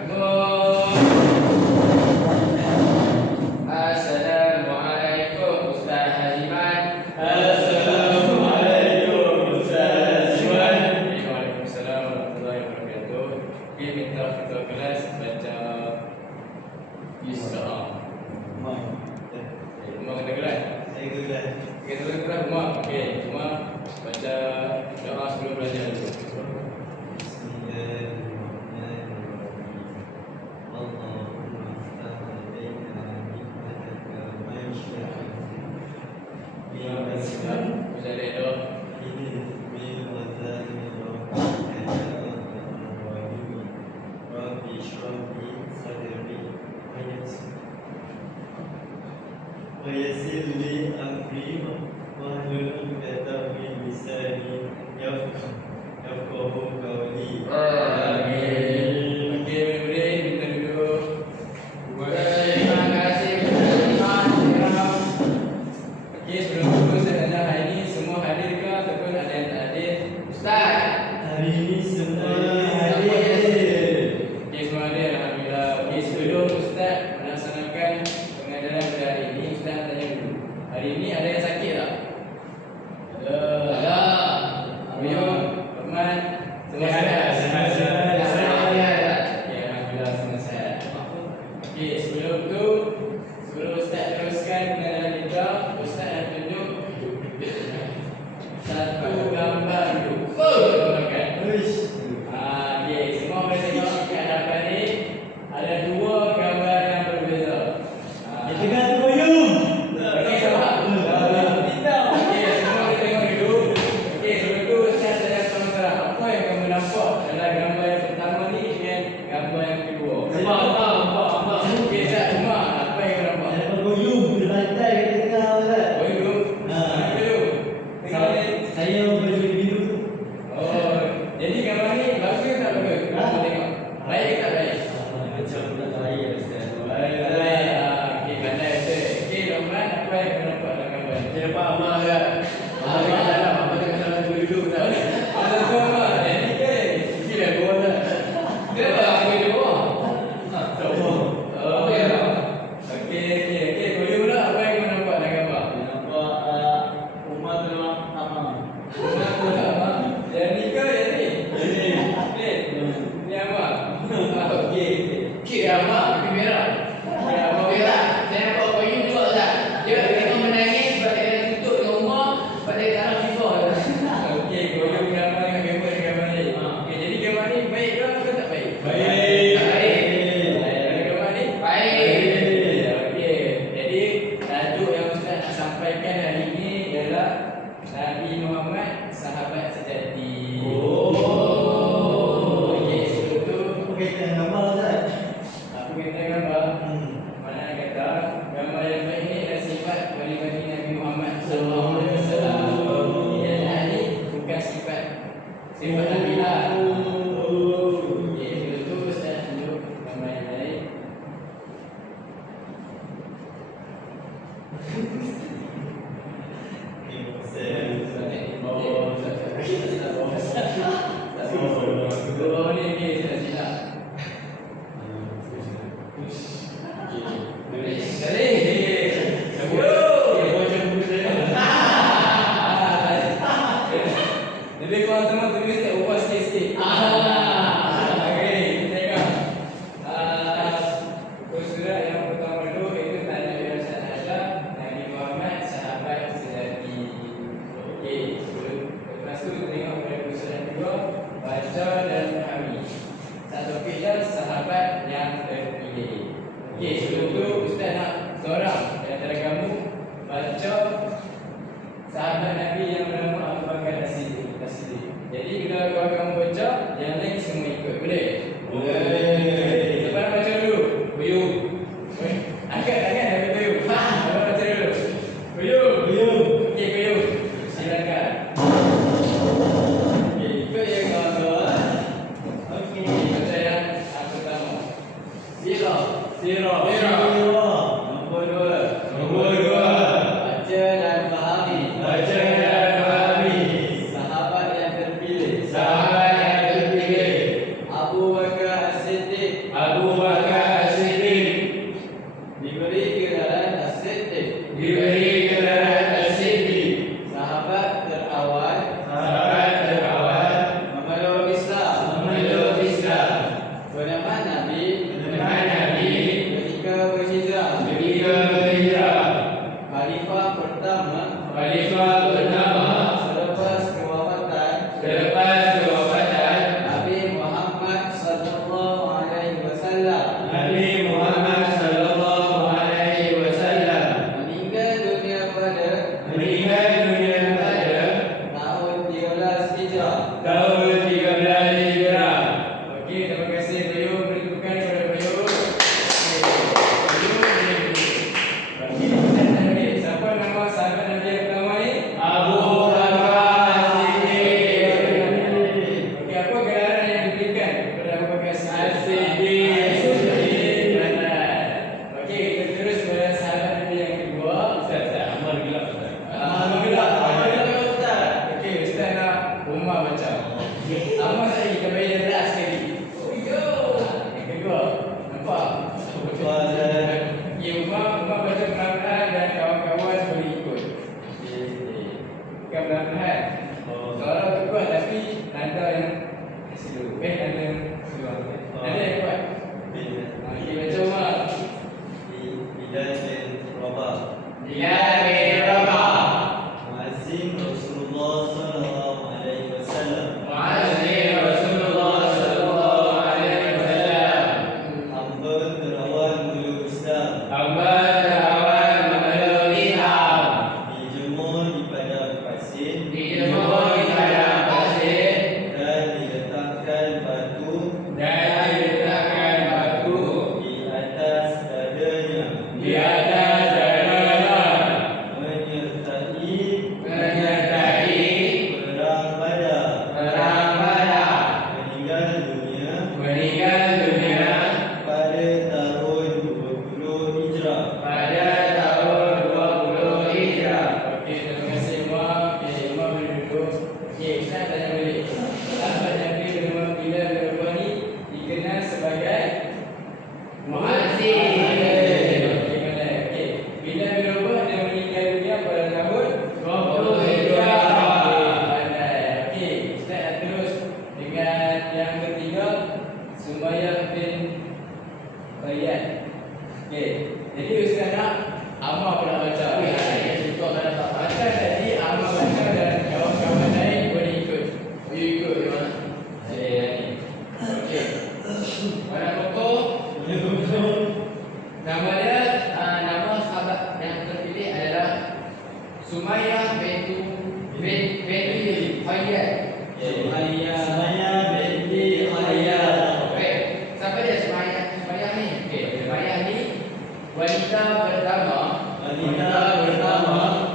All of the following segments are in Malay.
Assalamualaikum Ustaz Haziman. Assalamualaikum Ustaz Haziman. Waalaikumsalam warahmatullahi wabarakatuh. Okey, minta ketua kelas baca Isra. Rumah kena kelas? Saya kelas. Okey, ketua kelas rumah. Okey, rumah baca doa sebelum belajar dulu. ويسر لي أمري واحلل عقدة من لساني يفقهوا قولي. Amin. Okey, boleh minta duduk. Terima kasih Ustaz Haziman. Okey, sebelum dulu saya tanya hari ini semua hadir ke ataupun ada yang tak hadir? Ustaz. Hari ini semua hadir. Okey, semua hadir, alhamdulillah. Okey, sebelum Ustaz melaksanakan pengajaran pada hari ini, Ustaz nak tanya dulu. Hari ini ada yang sakit tak? Ada. Buyung, Rahman, semua sihat? Okey, alhamdulillah semua sihat. Okey, sebelum Ustaz teruskan pengajaran kita, Ustaz nak tunjuk satu gambar dulu. Okey. Okey, semua boleh tengok di hadapan ni ada dua gambar yang berbeza. Di tengah tu Boyong. Okey, nampak? Okey, semua boleh tengok dulu. Okey, sebelum tu Ustaz tanya terang-terang, apa yang kamu nampak dalam gambar yang pertama ni dengan gambar yang kedua? Nampak. Okey, Ustaz, rumah apa yang kau nampak? Ada Boyong di lantai kat tengah Ustaz. Boyong. Mana Boyong? Tengok ni. Saya baju biru tu. Oh, jadi gambar ni bagus ke tak bagus? Kamu tengok. Baik ke tak baik? Macam tak baik Ustaz. Baik. Okey, pandai Ustaz. Okey, Rahman, apa yang kau nampak dalam gambar ni? Saya nampak Amah kan. Amah tengah dalam. Amah tengah dalam duduk tak. Ada gambar. Jadi ke? Sikit dah bawah tak. Ke apa di bawah? Tak bawah. Oh, ya. Okey. Kau pula apa yang kau nampak dalam gambar? Nampak rumah tengah Amah. Rumah tu tak apa? Yang ni ke yang ni? Ini. Ni apa? Okey. Okey, apa? Pipi merah. Apa merah? Saya nampak Boyong juga tak? Dia tengok menangis sebab dia kena tutup dengan rumah sebab dia tak nak FIFA. Okey, Boyong gambar dengan gambar ni. Okey, jadi gambar ni baik ke atau tak baik? Baik. Baik. Gambar ni? Baik. Okey. Jadi tajuk yang Ustaz nak sampaikan hari ini ialah Nabi Muhammad sahabat sejati. Okey, sebelum tu Okey, kita gambar Ustaz. aku kata gambar. Mana nak kata gambar yang baik ni adalah sifat bagi Nabi Muhammad sallallahu alaihi wasallam. Yang ni bukan sifat Nabi lah. Okey, sebelum tu Ustaz tunjuk gambar yang baik. Lebih kurang teman tulis tak ubah sikit-sikit. Okey, kita tengok. Surat yang pertama dulu itu tanda yang Ustaz ada Nabi Muhammad sahabat sejati. Okey, lepas tu kita tengok pada surat kedua baca dan memahami. Satu pilihan sahabat yang terpilih. Okey, sebelum tu Ustaz nak seorang di antara kamu baca sahabat Nabi yang bernama Abu Bakar As-Siddiq. Jadi bila kamu baca, yang lain semua ikut. Boleh? Boleh. Siapa nak baca dulu? Boyong. Angkat tangan dari Boyong. Siapa baca dulu? Boyong. Okey, Boyong. Silakan. Okey, ikut yang kawan-kawan. Okey, baca yang pertama. Sirah. Nombor 2. harian. Okey. Jadi ustaz nak Amar pula baca. Macam tadi Amar baca dan kawan-kawan lain boleh ikut. You ikut di mana? Ni. Okey. Mana pokok? Nama dia, nama sahabat yang terpilih adalah Sumayyah binti Khayyat. Sumayyah binti Khayyat. Okey. Siapa dia Sumayyah? Sumayyah ni. Okey, Sumayyah ni wanita pertama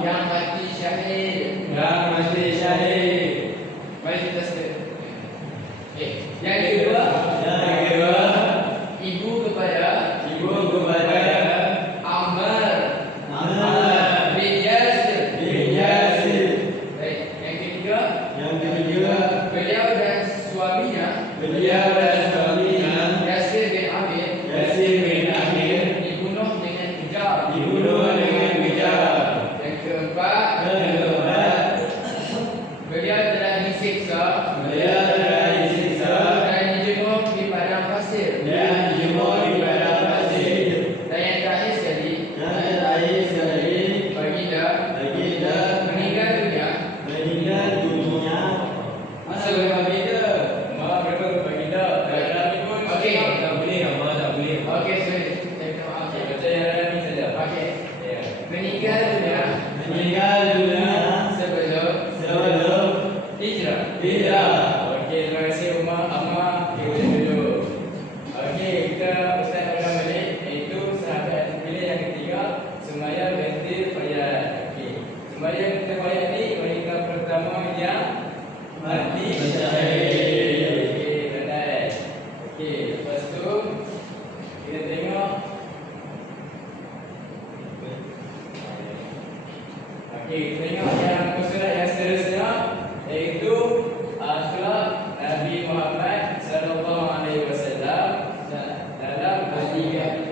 yang mati syahid. Mari kita start. Okey. Yang kedua, ibu kepada Ammar bin Yasir. Baik. Yang ketiga, beliau dan suaminya Yasir bin Amir dibunuh dengan kejam. Yang keempat, beliau telah disiksa dan dijemur di padang pasir. Dan yang terakhir sekali, baginda meninggal dunia sebelum berapa baginda? Dalam ni pun okey. Okey, sorry. Saya minta maaf. Okey, baca yang dalam ni saja. Okey. Ya. Meninggal dunia sebelum hijrah. Okey, terima kasih Amma. Okey, boleh duduk. Okey, kita ustaz ulang balik, iaitu sahabat yang terpilih yang ketiga, Sumayyah binti Khayyat. Okey. Sumayyah binti Khayyat ni wanita pertama yang mati syahid. Okey, pandai. Okey, lepas tu kita tengok. Okey, tengok yang surat yang seterusnya, iaitu akhlak Nabi Muhammad sallallahu alaihi wasallam dalam hadis.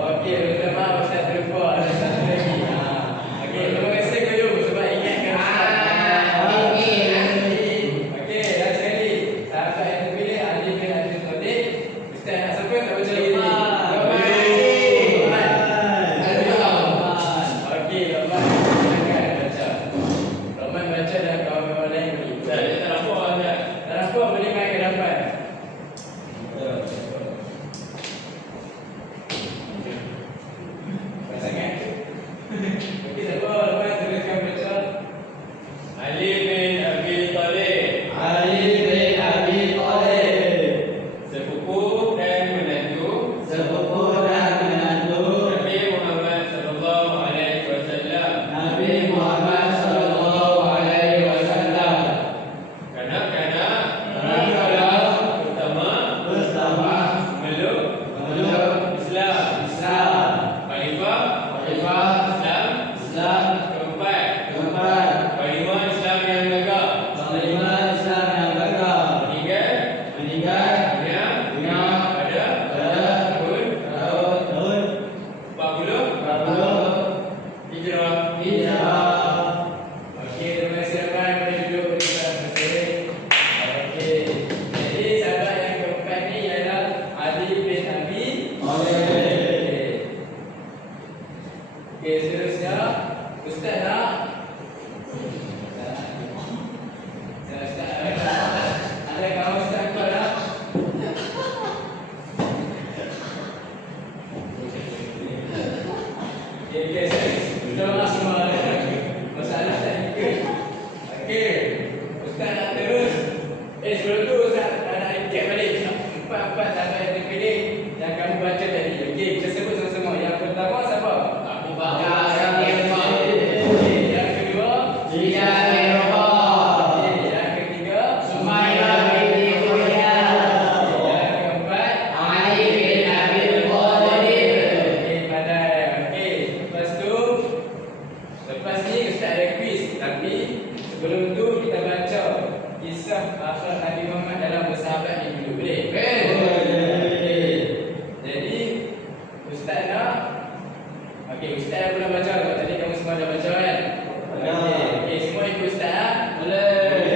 Okey, minta maaf Ustaz terlupa. Ada satu lagi. Okey, terima kasih guru sebab ingatkan Ustaz. Okey, last sekali. Sahabat yang terpilih Ali bin Abi Thalib. Ustaz nak siapa tak baca lagi ni? Okey, Rahman. Silakan baca. Rahman baca dan kawan-kawan lain boleh ikut. Tak nampak boleh main ke depan. Sangat. Okey, siapa? Rahman teruskan baca. Ali bin Abi Thalib, sepupu dan menantu Nabi Muhammad sallallahu alaihi wasallam. Kanak-kanak pertama meluk Islam. Khalifah Islam. Keempat, Panglima Islam yang gagah. Meninggal dunia pada tahun 40 Hijrah. Okey, terima kasih Rahman. Boleh duduk di sebelah masing. Okey. Jadi sahabat yang keempat ni ialah Ali bin Abi Thalib. Okey, seterusnya Ustaz nak ada kawan Ustaz kau nak? Okey, kita nak semua masalah tak ikut. Okey, Ustaz nak terus. Sebelum tu Ustaz nak recap balik empat-empat sahabat yang terpilih yang kamu baca tadi. Okey, kita sebut sama-sama. Yang pertama siapa? Abu Bakar Siddiq. Okey, yang kedua Bilal bin Rabah. Okey, yang ketiga Sumayyah binti Khayyat. Yang keempat Ali bin Abi Thalib. Okey, pandai. Okey, lepas ni Ustaz ada quiz, tapi sebelum tu kita baca kisah akhlak Nabi Muhammad dalam bersahabat ni dulu. Boleh? Okey. Jadi Ustaz nak. Okey, Ustaz yang pernah baca. Tadi kamu semua dah baca kan? Okey, semua ikut Ustaz. Boleh.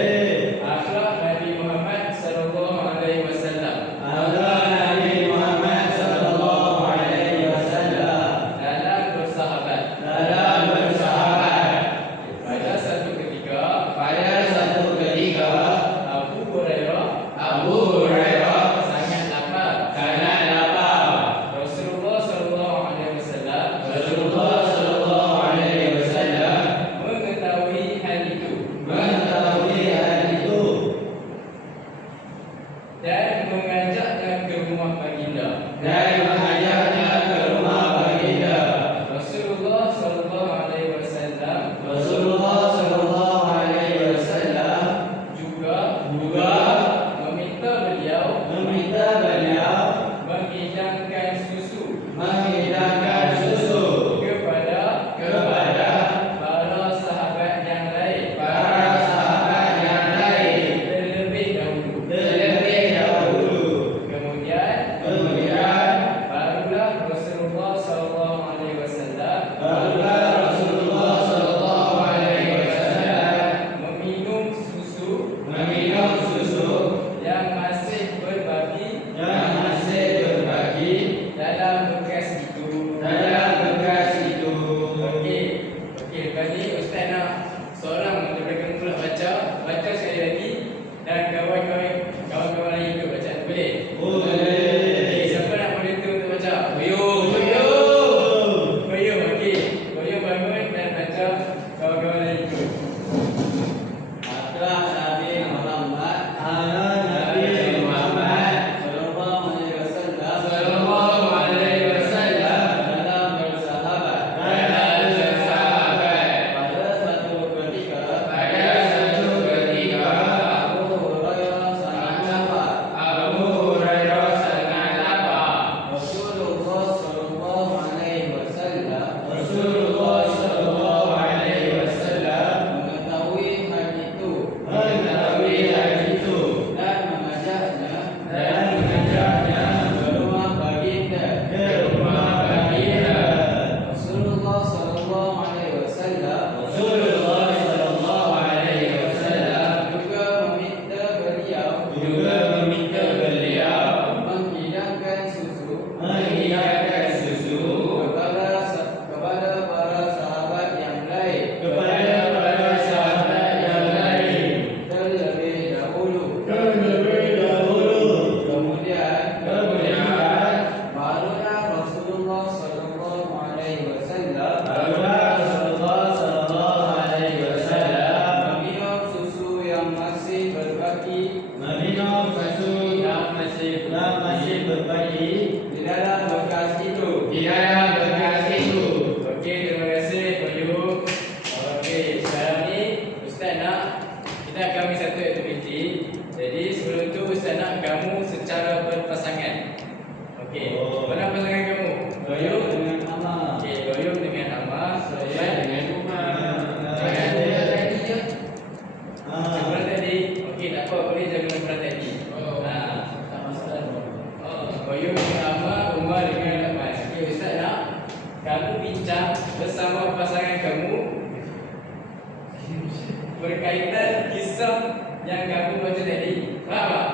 berkaitan kisah yang kamu baca tadi. Faham tak?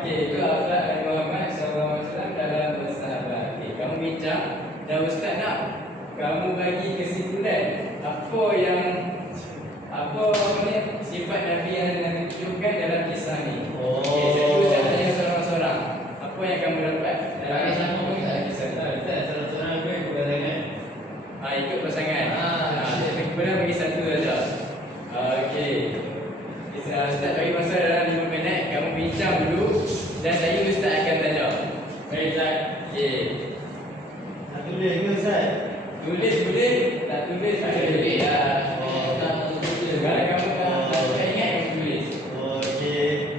Okey, itu akhlak Nabi Muhammad SAW dalam bersahabat. Okey, kamu bincang dan ustaz nak kamu bagi kesimpulan apa ni sifat Nabi yang ditunjukkan dalam kisah ni. Okey, saya cuba tanya seorang-seorang. Apa yang kamu dapat dalam kisah ni? Ikut pasangan. Saya kemudian bagi satu saja. Okey. Ustaz bagi masa dalam 5 minit, kamu bincang dulu dan saya ustaz akan tanya. Baik ustaz. Okey. Tak tulis ke Ustaz? Tulis boleh, tak tulis tak boleh. Sekarang kamu tak ingat kamu tulis. Okey.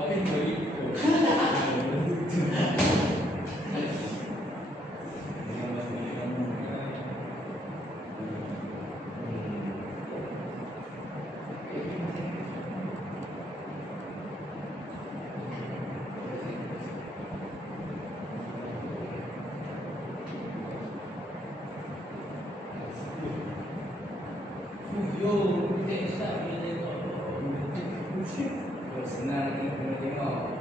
Apa yang bagi? Senang kita kena tengok.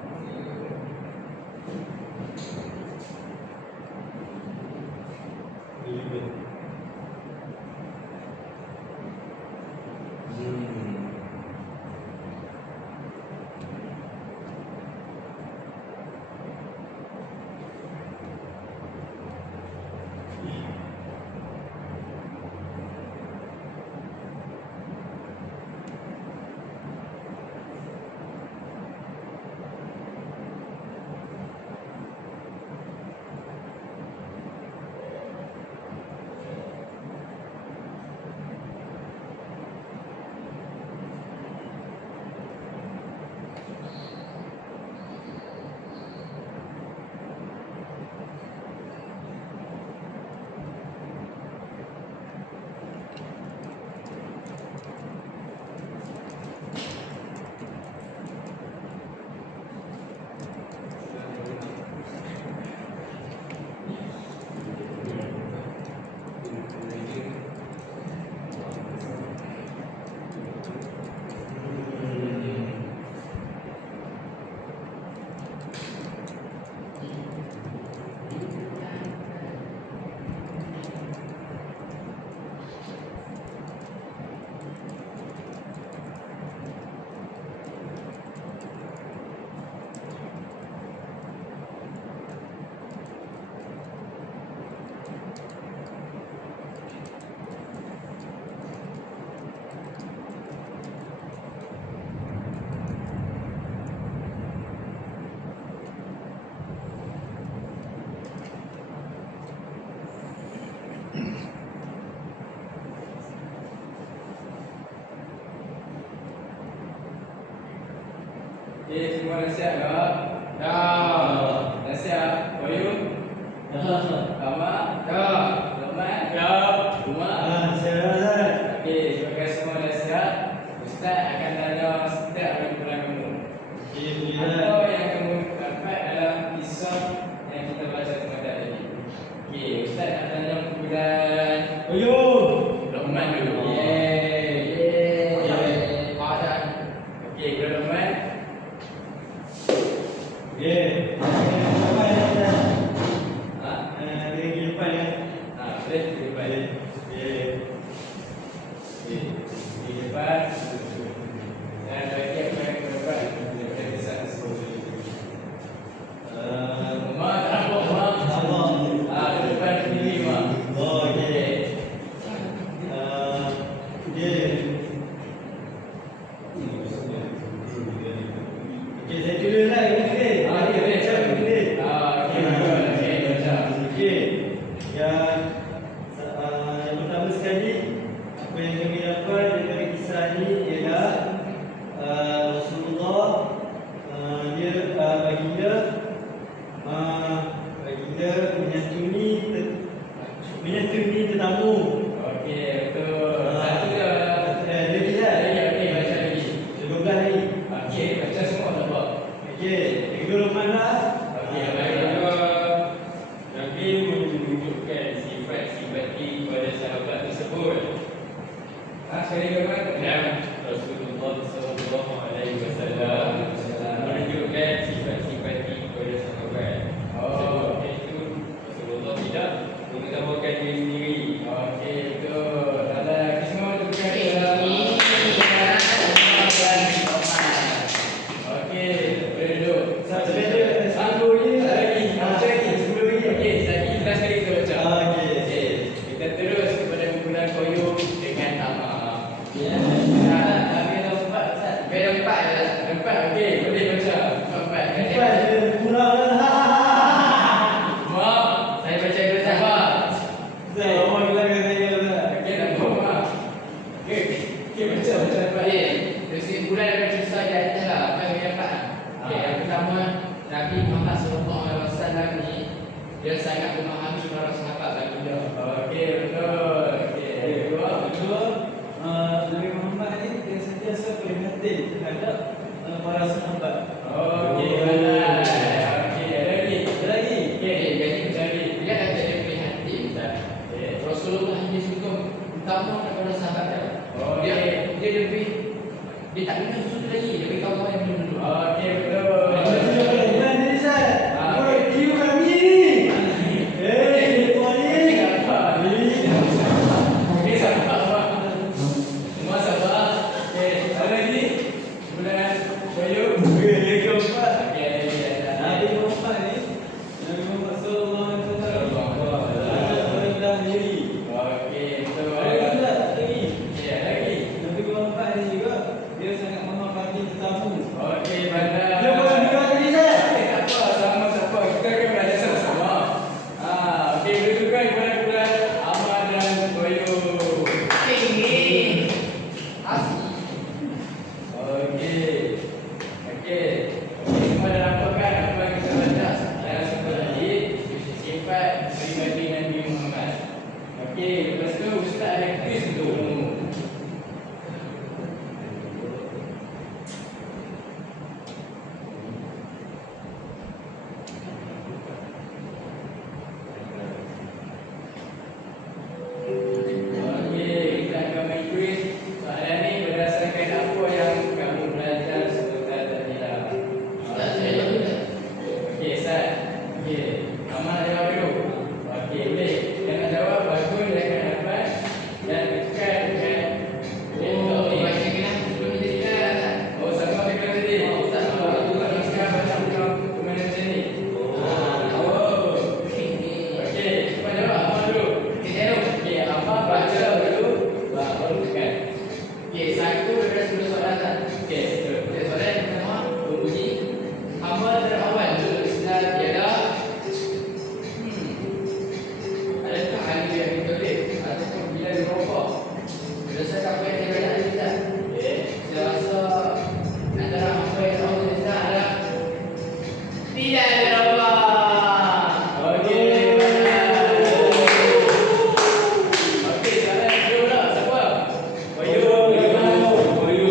Okey, semua dah siap tak? Dah. Dah siap? Oyun? Ahmad? Luqman? Umar? Siap Ustaz. Okey, semoga semua dah siap. Ustaz akan tanya setiap hari pulang kamu. Apa yang kamu dapat dalam kisah yang kita baca semalam tadi? Okey, Ustaz nak tanya kumpulan Luqman dulu. Okey, kumpulan Luqman. Boleh di depan. Di depan. Dan bagi apa yang ke depan, kita kisah tersebut. Umar tak nampak Umar? Di depan sendiri Umar. Okey. Saya tulis lah ini. Boleh cakap. Okey, macam. Yang pertama sekali, apa yang kami dapat daripada kisah ini ialah Habis ada 4 Ustaz. Beda 4 je lah. 4 okey, boleh baca. 4. Empat je kurang lah. Mak, Saya baca dulu Ustaz. Mak. Ustaz, orang belakang saya Ustaz. Okey, nak buat mak. Okey, okey baca 4. Okey, kesimpulan daripada kisah di atas lah. Apa yang dia dapat? Okey, yang pertama, Nabi Muhammad SAW ni dia sangat memahami para sahabat baginda. Okey, betul. Okey, yang kedua. Kedua, Nabi Muhammad ni dia sentiasa prihatin terhadap para sahabat. Okey, benar. Okey, ada lagi. Ada lagi? Okey, Jadi jadi dia kata dia prihatin Ustaz. okey. Rasulullah ini suka utama kepada sahabat dia. Oh, Dia okey. dia lebih dia tak kena susu lagi, dia bagi kawan-kawan yang belum dulu. Okey, betul. Bukan ni Ustaz. Ah. Bukan kiu kami ni. Tuan ni. Okey, sabar, Mak. Semua sabar. Okey, ada lagi? Bulan Bayu. Yang keempat. Okey, ada lagi. Ada. Nabi Muhammad ni, Nabi Muhammad sallallahu alaihi wasallam merendah diri. Okey, betul. Ada lagi tak? Lagi. Okey, ada lagi. Nabi Muhammad ni juga dia sangat menghormati tetamu. Okey, bandar. Dia bukan bilang tadi Ustaz. Okey, tak apa, sama-sama. Kita akan belajar sama-sama. Okey, kedudukan kepada bulan Ahmad dan Bayu. Tinggi. Asli. Okey. Okey. Semua dah laporkan apa yang kita baca dalam satu tadi, sifat peribadi Nabi Muhammad. Okey, lepas tu Ustaz ada quiz untuk kamu. Okey, kita akan main quiz. Soalan ni berdasarkan apa yang kamu belajar sebentar tadi lah. Ustaz, saya jawab dulu. Okey, Ustaz. Okey, Amal jawab dulu. Okey, boleh. Yang nak jawab bagus dia akan dapat dan tekan kan. Oh, baca kena sebelum kita tinggal lah Ustaz. Oh, sama tekan tadi. Oh, Ustaz. Aku tak nak sekarang baca buku mana macam ni. Oh. Tinggi. Okey, cepat jawab Amal dulu. Kita dulu. Okey, Amal baca dulu baru tekan. Okey, satu daripada 10 soalan Ustaz. Okey, betul. Okey, soalan yang pertama berbunyi amal terawal untuk Islam ialah adakah hari yang ditulis ataupun bila dirubah berdasarkan apa yang dia baca tadi Ustaz? Okey. Saya rasa antara apa yang Allah tulis Ustaz adalah tidak dirubah. Okey, benar. Okey, soalan kedua pula. Siapa? Bayu. Bayu.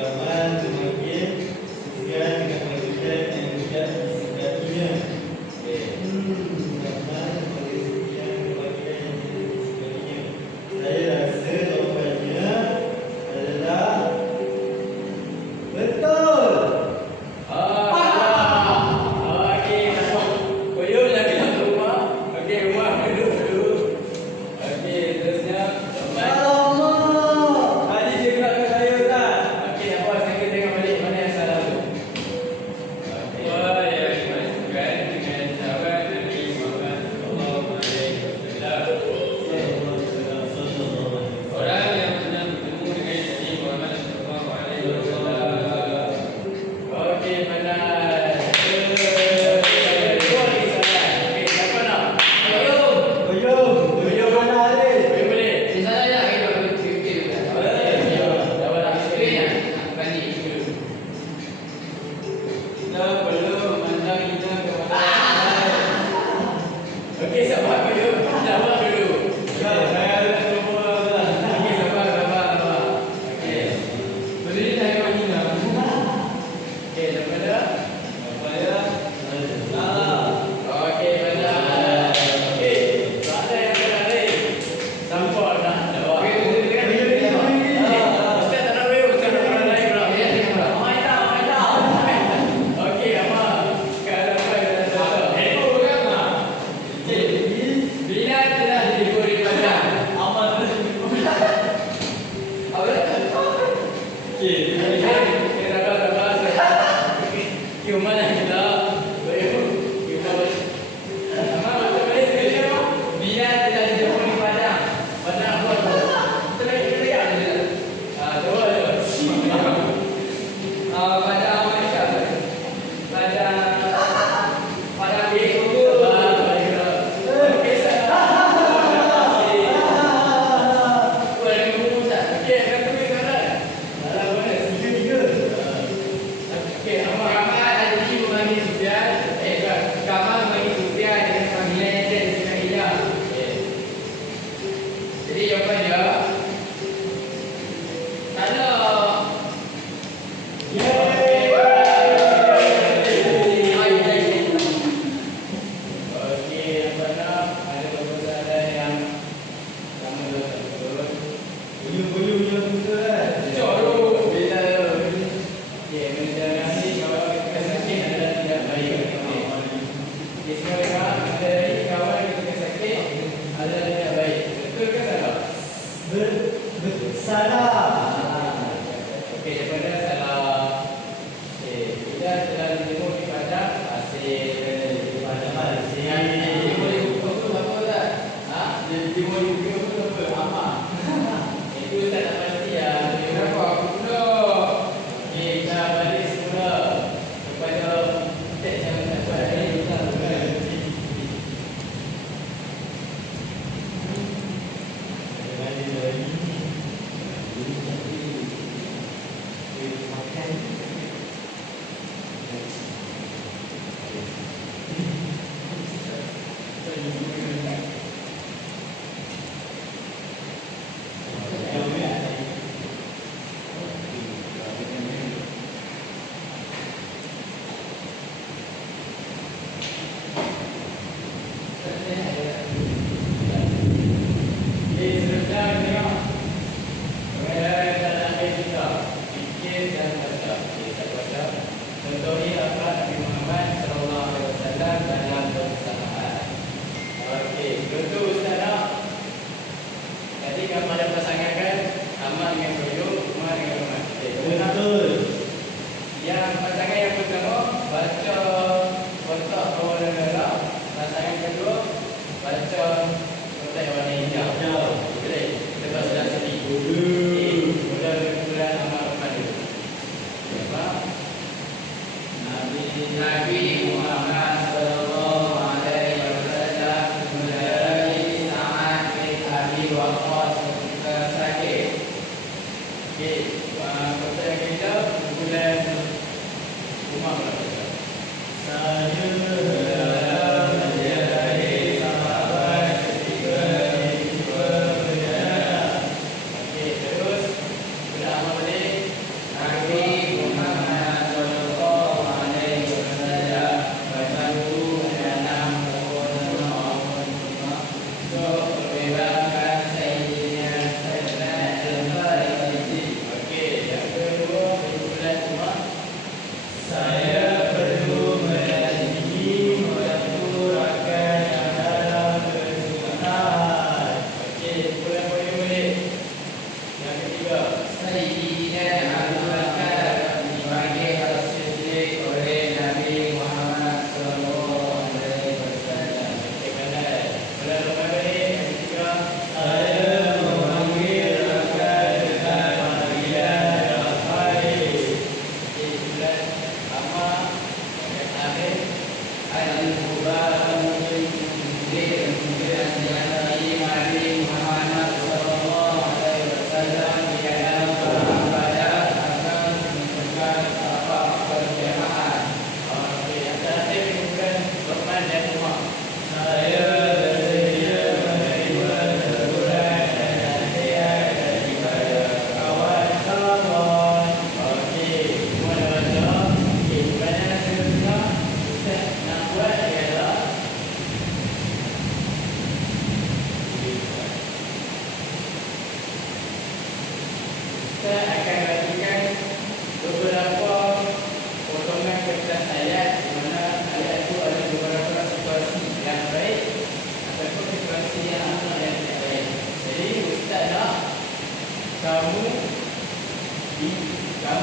Rekaman semakin sesuai dengan panggilan yang tidak disepakatinya. Rekaman semakin sesuai dengan panggilan yang tidak disepakatinya. Saya rasa jawapannya adalah betul. Okey, koyo lagi nak ke rumah. Okey, rumah dulu. Okey, terusnya jawapan. Alamak, tadi dia gelapkan saya Ustaz. Okey, apa saya tengok balik mana yang salah tu. Okey. Wah, yang dimasukkan dengan jawapan dari Muhammad sallallahu alaihi wasallam. Orang yang pernah bertemu dengan Nabi Muhammad sallallahu alaihi wasallam. Okey, pandai. Ada dua lagi soalan. Okey, siapa nak? Koyo mana Arif? Boleh boleh. Di sana ya kita berfikir juga. Okey, jawab lagi sekali. Sekali ya. Bani dulu. Kita perlu memandang kita ke mana. Okey, sabar koyo. Jawab dulu. Saya ada nombor Ustaz. Okey, sabar. Okey. Berdiri saya bagi nama. Okey, daripada Saya salah. okey, pandai. Okey, soalan yang terakhir. Siapa nak jawab? Ustaz tak nak review, Ustaz nak orang lain pula. Ya, saya pula. Okey, Amal. Sekarang apa yang anda jawab? Bila telah diberi padang? Apa? Bila tidak dijemput padang, padang apa tu? Teriak je. Padang Malaysia. Padang Biksu tu. Boleh buku Ustaz.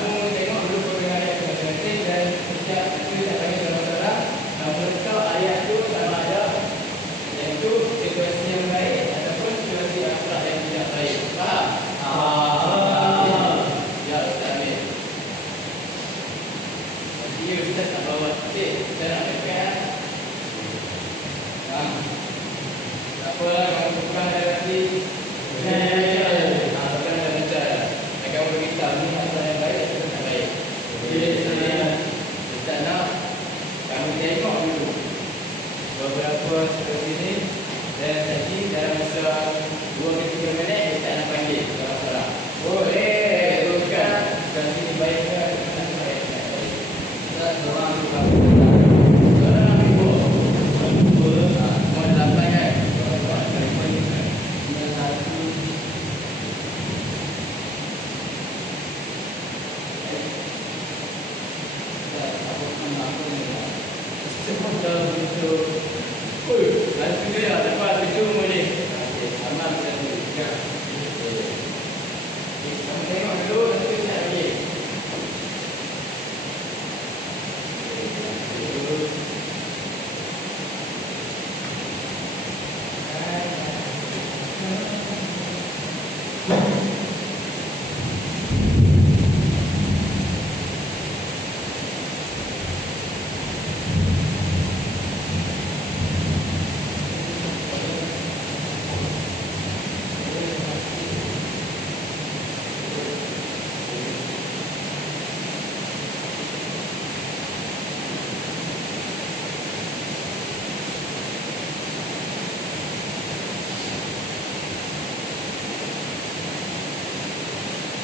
kamu tengok dulu program ayat masing-masing dan setiap itu tak bagi dalam masalah. Menentukan ayat tu sama ada iaitu situasi yang baik ataupun situasi akhlak yang tidak baik. Faham? Ya, Ustaz Amir. Nanti Ustaz nak bawa cik, kita nak dekat. Tak apa lah, kamu bukan ada nanti. Bukan ada baca lah. Kamu beritahu ni akhlak yang baik ataupun tak baik. Ustaz nak kamu tengok dulu beberapa seperti ini dan nanti dalam masa 2 ke 3 minit kita nak panggil salah-salah. Boleh, bukan ganti baik ke tak baik. Kita orang bukan. Orang nak ibu. Mau 8 kan? Langsung dia lepas itu boleh. Amal satu. Kamu tengok dulu nanti kita nak pergi.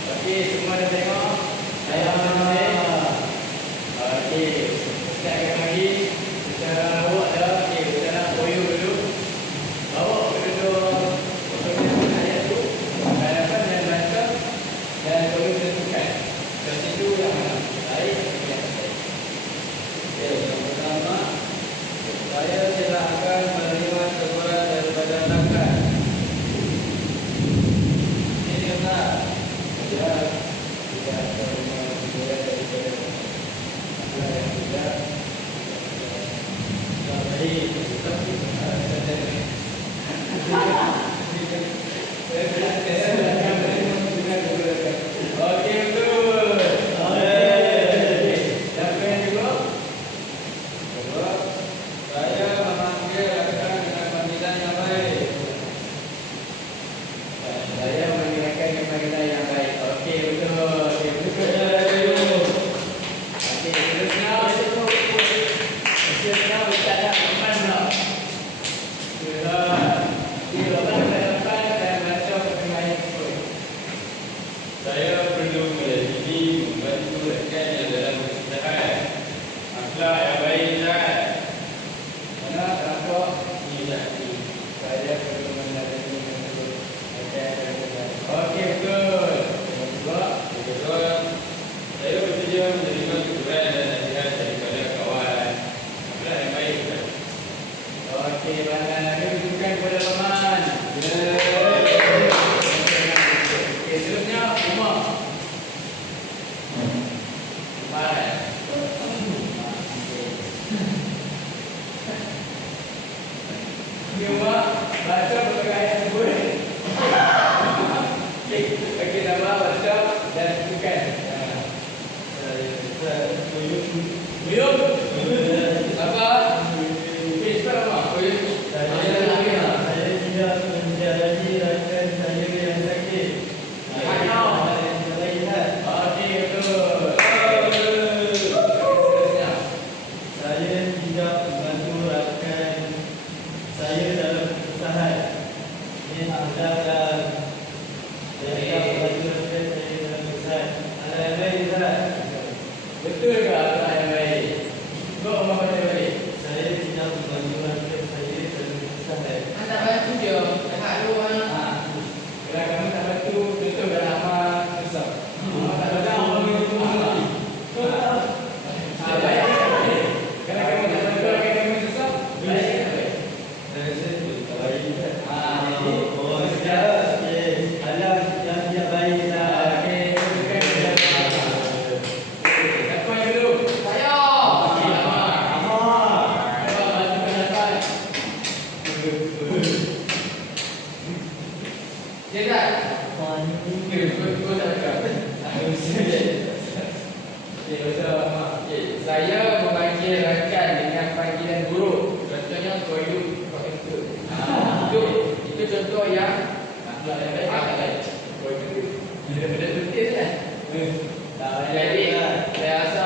Okey, semua dah tengok. Saya masing-masing. Okey, kita akan bagi secara awak dah. Okey, kita nak boyong dulu. Bawa kedua potongan ayat tu ke hadapan dan baca dan boyong tentukan. Dari situ yang mana? Baik atau tidak baik. Okey, yang pertama, saya tidak akan menerima teguran daripada rakan. Ini Ustaz. Ya, tidak akan menerima teguran daripada rakan yang tidak baik. Okey, betul. Siapa yang kedua? Kedua, saya memanggil rakan dengan panggilan yang baik. Saya mengingatkan panggilan yang baik. Okey, betul. Okey, betul. Okey, terusnya. Terusnya Ustaz dah depan pula. Okey, lepas depan dan baca potongan ayat tersebut. Saya perlu melalui membantu rakan yang dalam kesusahan. Akhlak yang baik, Ustaz. Mana terangkap Ini Ustaz. saya perlu melalui membantu rakan yang dalam. Okey, betul. Yang kedua. Yang kedua, saya bersedia menerima teguran dan nasihat daripada kawan. Akhlak yang baik, Ustaz. Okey, baiklah. Kita tunjukkan kepada Rahman. Okey, seterusnya Umar. Umar. Okey, Umar. Baca potongan ayat tersebut. Okey, nama baca dan tunjukkan. Buyung. Apa? Okey, cepat Umar. Buyung. Saya tidak menjadi rakan saya yang sakit. Saya tidak lihat. Okey, betul. Seterusnya. Saya tidak membantu rakan saya dalam kesusahan. Ini adalah saya membantu rakan saya dalam kesusahan. Ada yang lain Ustaz? Betul ke akhlak yang baik? Kau Umar baca balik. Saya tidak membantu rakan saya dalam kesusahan. Tak bantu dia. Tak lu Kalau kamu tak bantu, tutup dah lama susah. Tak ada orang yang tu mesti. Baik ke tak baik? Kalau kamu tak bantu orang kamu susah, baik ke tak baik? Saya rasa itu tak baik Ustaz. Jadi, Oh, sudah. Okey. Alam yang tidak baik Ustaz. okey, tunjukkan kepada Umar. Akhlak yang baik, akhlak baik. Oh, itu benda tulis kan? Jadi, saya rasa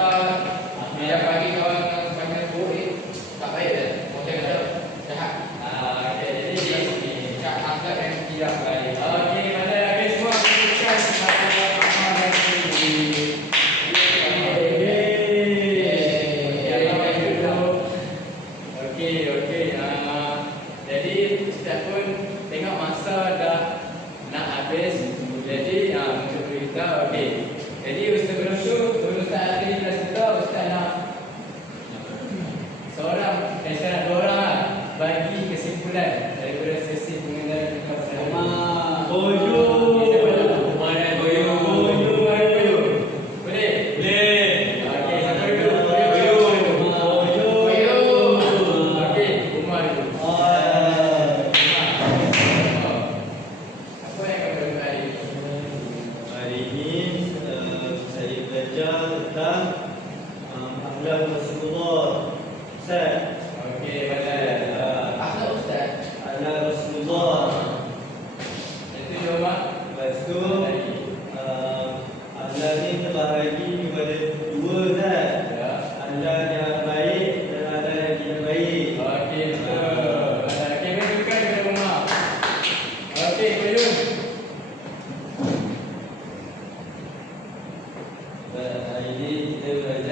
dia bagi orang panggil buruk tak baik dah. Mungkin ada jahat. Okey, jadi akhlak yang tidak baik. Okey, pada habis semua kita pada amal dan sendiri. Jadi kita pun tengok masa dah nak habis. Jadi untuk berita okey. Jadi sebelum Ustaz Adri bercerita, Ustaz nak dua orang lah bagi kesimpulan daripada sesi pengenalan kita bersama. Boyo. Mana Boyo? Boyo. Boleh? Boleh. Okey, siapa dulu? Boyo. Okey, Umar dulu. Apa yang kamu dengar hari ini? Hari ini saya belajar tentang akhlak Rasulullah. Ustaz. Okey, baca. Akhlak Ustaz. Akhlak Rasulullah. Itu jawab. Lepas tu akhlak ni terbahagi kepada dua kan. Ya. Akhlak yang baik dan akhlak yang tidak baik. Okey, betul. Okey, menunjukkan kepada Umar. Okey, Boyo. Hari ini kita belajar